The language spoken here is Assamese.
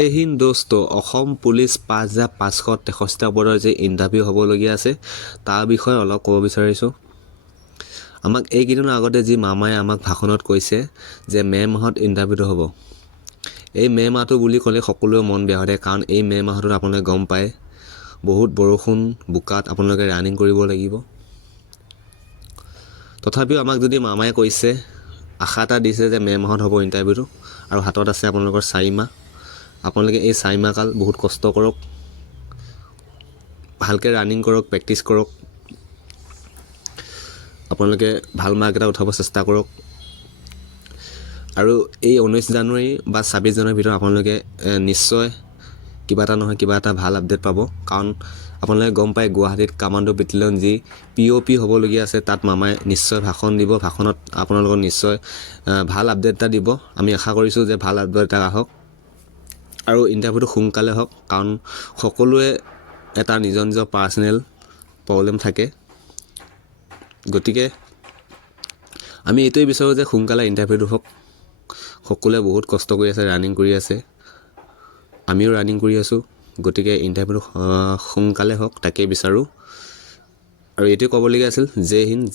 জয় হিন্দ দোস্ত, অসম পুলিচ ৫,৫৬৩টা পদৰ যে ইণ্টাৰভিউ হ'বলগীয়া আছে তাৰ বিষয়ে অলপ ক'ব বিচাৰিছোঁ। আমাক এইকেইদিনৰ আগতে যি মামাই আমাক ভাষণত কৈছে যে মে' মাহত ইণ্টাৰভিউটো হ'ব। এই মে' মাহটো বুলি ক'লে সকলোৰে মন বেয়া হৈ থাকে, কাৰণ এই মে' মাহটোত আপোনালোকে গম পায় বহুত বৰষুণ বোকাত আপোনালোকে ৰানিং কৰিব লাগিব। তথাপিও আমাক যদি মামাই কৈছে, আশা এটা দিছে যে মে' মাহত হ'ব ইণ্টাৰভিউটো, আৰু হাতত আছে আপোনালোকৰ 4 মাহ। আপোনালোকে এই 4 মাহ কাল বহুত কষ্ট কৰক, ভালকৈ ৰানিং কৰক, প্ৰেক্টিছ কৰক, আপোনালোকে ভাল মাৰ্ক এটা উঠাব চেষ্টা কৰক। আৰু এই 19 জানুৱাৰী বা 26 জানুৱাৰীৰ ভিতৰত আপোনালোকে নিশ্চয় কিবা এটা নহয় কিবা এটা ভাল আপডেট পাব। কাৰণ আপোনালোকে গম পায় গুৱাহাটীত কামাণ্ডো বেটেলিয়ন যি POP হ'বলগীয়া আছে, তাত মামাই নিশ্চয় ভাষণ দিব। ভাষণত আপোনালোকক নিশ্চয় ভাল আপডেট এটা দিব। আমি আশা কৰিছোঁ যে ভাল আপডেট এটা আহক আৰু ইণ্টাৰভিউটো সোনকালে হওক, কাৰণ সকলোৱে এটা নিজৰ নিজৰ পাৰ্চনেল প্ৰব্লেম থাকে। গতিকে আমি এইটোৱে বিচাৰোঁ যে সোনকালে ইণ্টাৰভিউটো হওক। সকলোৱে বহুত কষ্ট কৰি আছে, ৰানিং কৰি আছে, আমিও ৰানিং কৰি আছোঁ। গতিকে ইণ্টাৰভিউটো সোনকালে হওক, তাকেই বিচাৰোঁ। আৰু এইটোৱে ক'বলগীয়া আছিল। জয় হিন্দ।